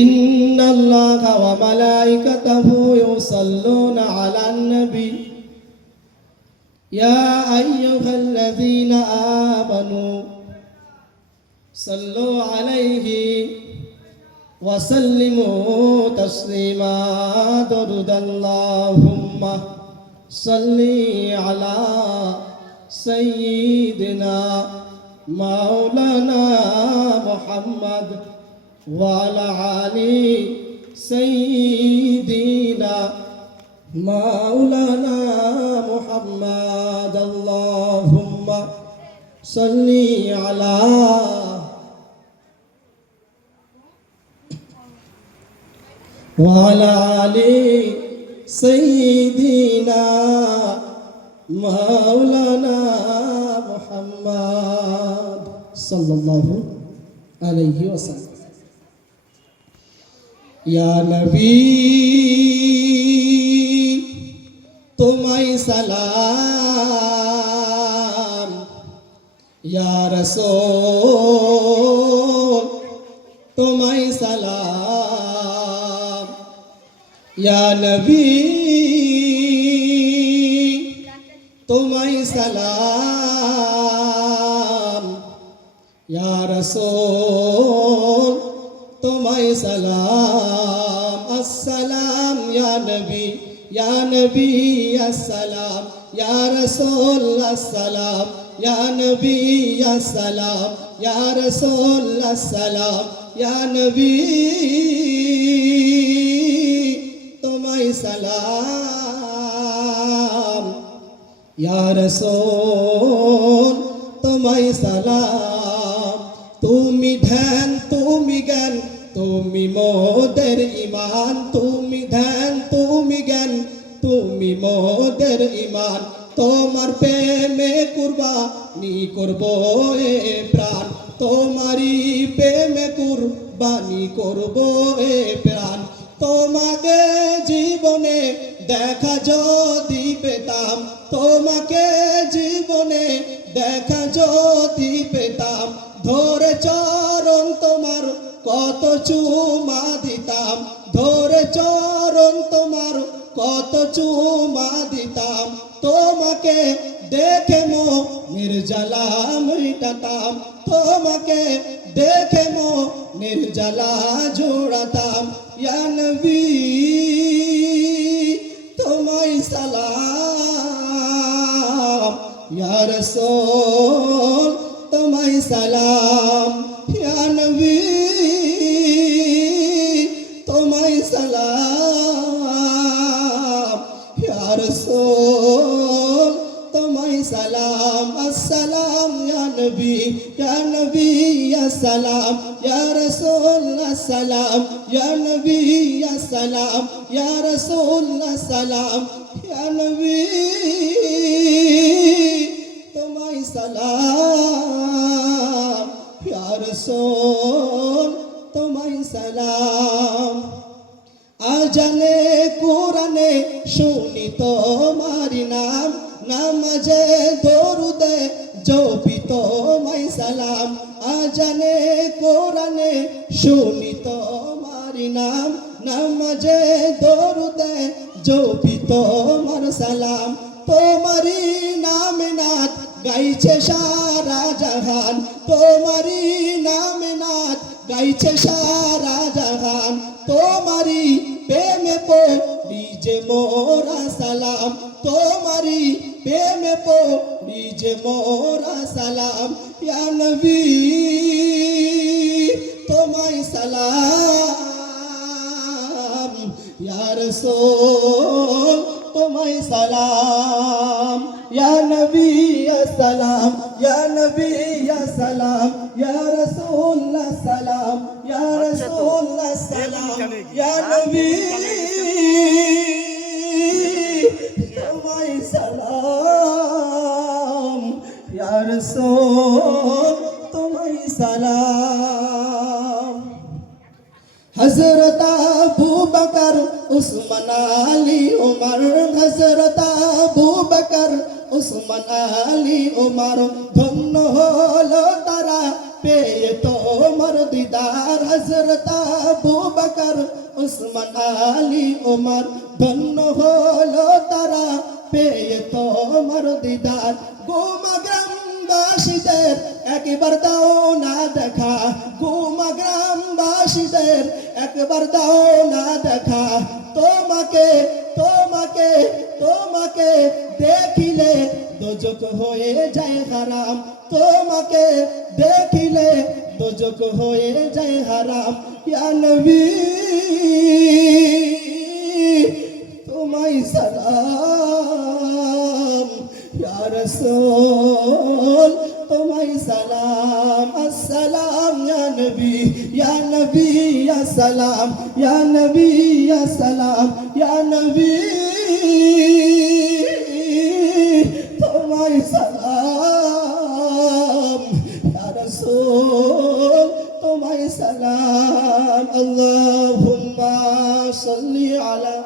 ইন্নাল্লাহা ওয়া মালাইকাতাহু ইউসাল্লুনা আলান নবী ইয়া আইয়ুহাল্লাযীনা আমানু সাল্লু আলাইহি ওয়া সাল্লিমু তাসলিমা দরুদাল্লাহুম্মা সাল্লি আলা সাইয়্যিদিনা মাওলানা মুহাম্মদ ওয়া আলা আলি সাইয়্যিদিনা মাওলানা মুহাম্মদ আল্লাহুম্মা সাল্লি আলা ওয়া আলা আলি সাইয়্যিদিনা মাওলানা মুহাম্মদ সাল্লাল্লাহু আলাইহি ওয়াসাল্লাম। ইয়া নবী তোমায় সালাম, ইয়া রাসূল তোমায় সালাম, ইয়া নবী তোমায় সালাম, ইয়া রাসূল তোমায় সালাম। আসসালাম ইয়া নবী আসসালাম, ইয়া রাসূল আসসালাম, ইয়া নবী আসসালাম, ইয়া রাসূল আসসালাম, ইয়া নবী তোমায় সালাম, ইয়া রাসূল তোমায় সালাম। তুমি ধ্যান তুমি জ্ঞান তুমি মোদের ঈমান, তুমি ধ্যান তুমি জ্ঞান তুমি মোদের ঈমান। তোমার প্রেমে কুরবানি করব এ প্রাণ, তোমারই প্রেমে কুরবানি করব এ প্রাণ। তোমাকে জীবনে দেখা যদি পেতাম, তোমাকে জীবনে দেখা যদি পেতাম, ধরে চরণ তোমার কত চুমা দিতাম, ধরে চরণ তোমার কত চুমা দিতাম। তোমাকে দেখে মনের জ্বালা মিটাতাম, তোমাকে দেখে মনের জ্বালা জোড়াতাম। ইয়া নবী তোমায় সালাম, ইয়া রাসূল তোমায় সালাম, ইয়া নবী তোমায় সালাম, ইয়া রাসূল তোমায় সালাম। আসসালাম ইয়া নবী আসসালাম, ইয়া রাসূল আসসালাম, ইয়া নবী আসসালাম, ইয়া রাসূল আসসালাম, ইয়া নবী তোমায় সালাম, ইয়া রাসূল তোমায় সালাম। আজানে কোরআনে শুনি তোমার নাম, নামাজে দরুদে জপি তোমায় সালাম। আজানে কোরআনে শুনি তোমার নাম, নামাজে দরুদে জপি তোমার সালাম। তোমারই নামে নাথ গাইছে সারা জাহান, তোমারই নামে নাথ গাইছে সারা জাহান। তোমারই প্রেমে পড়ি যে মোরা সালাম, তোমারই প্রেমে পড়ি যে মোরা সালাম। ইয়া নবী তোমায় সালাম, ইয়া রাসূল তোমায় সালাম, ইয়া নবী আসসালাম, ইয়া নবী আসসালাম, ইয়া রাসূল আসসালাম, ইয়া রাসূল আসসালাম, ইয়া নবী তোমায় সালাম, ইয়া রাসূল তোমায় সালাম। হযরত আবু বকর উসমান আলী ওমর, হযরত আবু বকর উসমান আলী ওমর, ধন্য হলো তারা পেয়ে তোমার দিদার হযরত আবু বকর উসমান আলী ওমর ধন্য হলো তারা পেয়ে তোমার দিদার গোমা গ্রামবাসীদের একবার দাও না দেখা গোমা গ্রামবাসীদের একবার দাও না দেখা তোমাকে তোমাকে তোমাকে দেখিলে দোজক হয়ে যায় হারাম তোমাকে দেখিলে দোজক হয়ে যায় হারাম ইয়া নবী তোমায় সালাম ইয়া রাসূল তোমায় সালাম আসসালাম ইয়া নবী ইয়া সালাম ইয়া নবী ইয়া সালাম ইয়া নবী তোমায় সালাম ইয়া রাসূল তোমায় সালাম আল্লাহুম্মা সাল্লি আলা